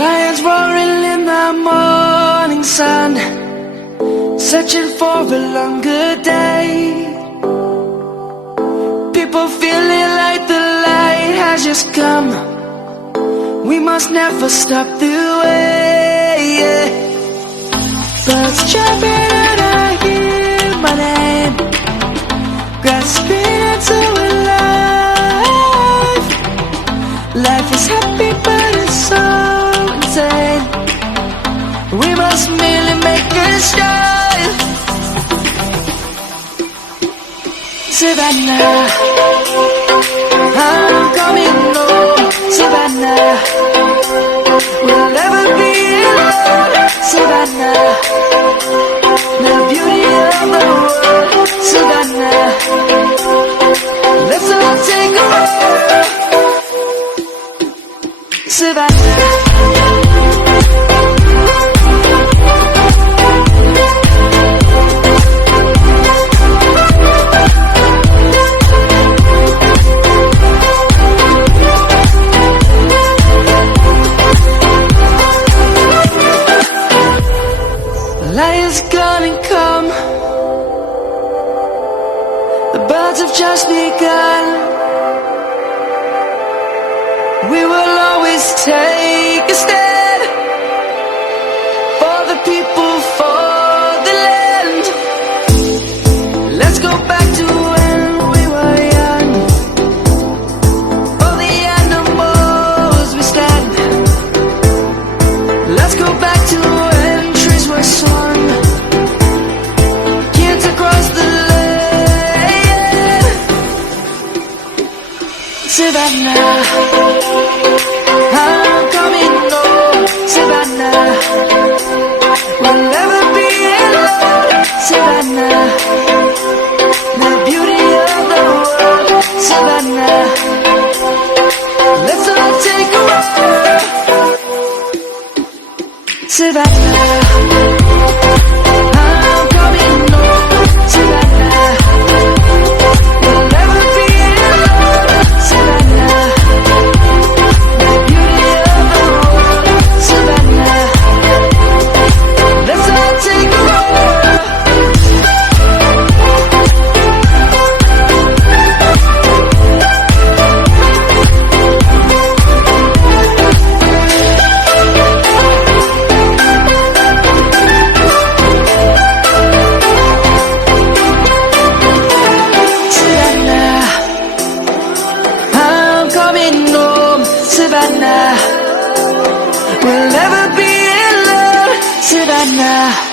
Lions roaring in the morning sun, searching for a longer day. People feeling like the light has just come. We must never stop the way, yeah. Birds jumping and I hear my name, grasping into a life. Life is happy but it's so insane. We must merely make a start. Savannah, I'm coming home. Savannah, we'll never be alone. Savannah, the beauty of the world. Savannah, let's all take a walk. Savannah. Lion's gonna come. The birds have just begun. We will always take a stand for the people, for the land. Let's go back to when we were young. For the animals we stand. Let's go back to when trees were swung. Kids across the land. Savannah, I'm coming home. Savannah, we'll never be alone. Savannah, the beauty of the world. Savannah, let's all take a walk. Savannah, I'm coming home. Savannah, we'll never be alone. Savannah, the beauty of the world. Savannah, let's all take a walk. Savannah, we'll never be alone. Savannah.